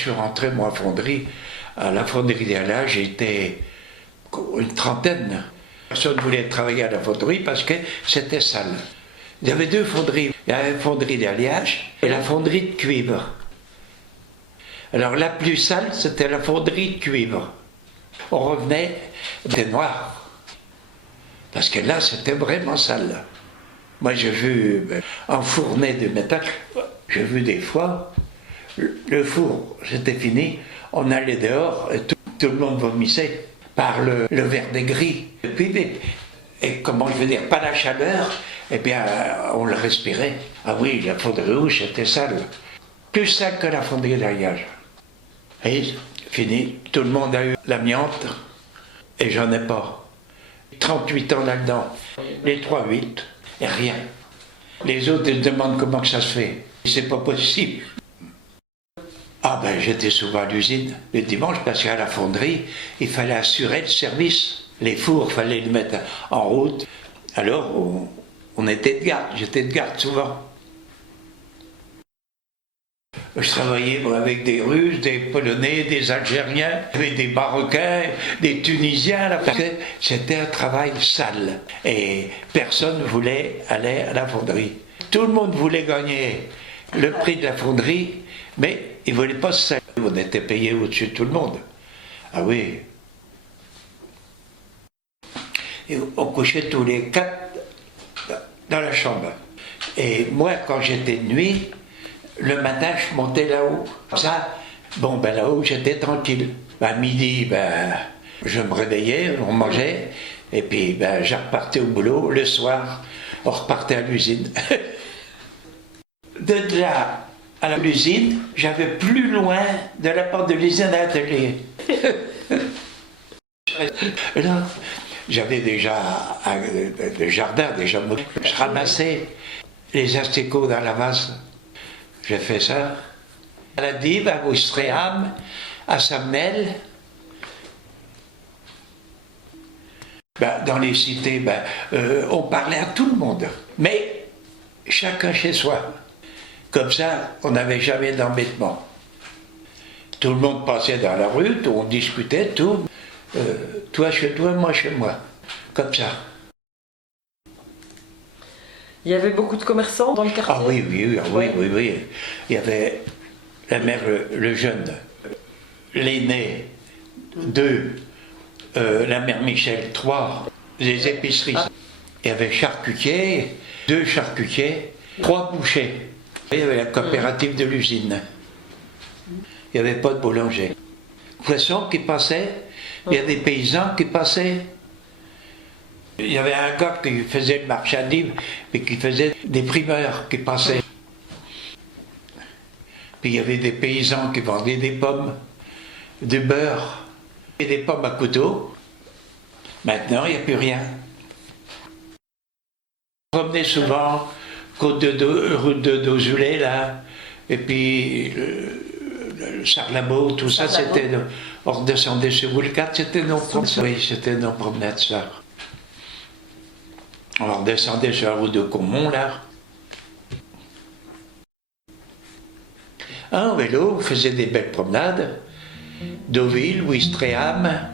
suis rentré, moi, à la fonderie d'Ala, j'étais une trentaine. Personne ne voulait travailler à la fonderie parce que c'était sale. Il y avait deux fonderies. Il y avait la fonderie d'alliage et la fonderie de cuivre. Alors la plus sale, c'était la fonderie de cuivre. On revenait des noirs. Parce que là, c'était vraiment sale. Moi, j'ai vu enfourner du métal. J'ai vu des fois, le four, c'était fini. On allait dehors et tout le monde vomissait par le verre des gris. Et comment je veux dire, pas la chaleur, eh bien, on le respirait. Ah oui, la fonderie rouge, c'était sale. Plus sale que la fonderie d'alliage. Et fini, tout le monde a eu l'amiante et j'en ai pas. 38 ans là-dedans, les 3-8, et rien. Les autres ils se demandent comment que ça se fait. C'est pas possible. Ah ben j'étais souvent à l'usine le dimanche parce qu'à la fonderie, il fallait assurer le service. Les fours, il fallait les mettre en route. Alors on était de garde, j'étais de garde souvent. Je travaillais avec des Russes, des Polonais, des Algériens, avec des Marocains, des Tunisiens, là, parce que c'était un travail sale. Et personne ne voulait aller à la fonderie. Tout le monde voulait gagner le prix de la fonderie, mais ils ne voulaient pas se salir. On était payé au-dessus de tout le monde. Ah oui. Et on couchait tous les quatre dans la chambre. Et moi, quand j'étais de nuit, le matin, je montais là-haut. Ça, bon, ben là-haut, j'étais tranquille. À midi, ben, je me réveillais, on mangeait, et puis ben, je repartais au boulot. Le soir, on repartait à l'usine. De là à l'usine, j'avais plus loin de la porte de l'usine à l'atelier. Là, j'avais déjà le jardin, déjà. Je ramassais les asticots dans la vase. J'ai fait ça. À la Dive, à Ouistreham, à Samnel. Ben, dans les cités, ben, on parlait à tout le monde. Mais chacun chez soi. Comme ça, on n'avait jamais d'embêtement. Tout le monde passait dans la rue, on discutait, tout. Toi chez toi, moi chez moi. Comme ça. Il y avait beaucoup de commerçants dans le quartier? Ah oui, oui. Il y avait la mère, le jeune, l'aîné, 2, la mère Michel, 3, les épiceries. Il y avait charcutier, 2 charcutiers, 3 bouchers. Il y avait la coopérative de l'usine. Il n'y avait pas de boulanger. Poissons qui passaient, il y a des paysans qui passaient. Il y avait un gars qui faisait le marché à Dives, mais qui faisait des primeurs qui passaient. Puis il y avait des paysans qui vendaient des pommes, du beurre et des pommes à couteau. Maintenant, il n'y a plus rien. On promenait souvent, route de Dozoulet, là, et puis le Sarlabo, tout ça, c'était. On redescendait sur Woolcat, c'était nos promenades. Oui, c'était nos promenades, ça. On redescendait sur la route de Caumont, là. En vélo, on faisait des belles promenades. Deauville, Ouistreham.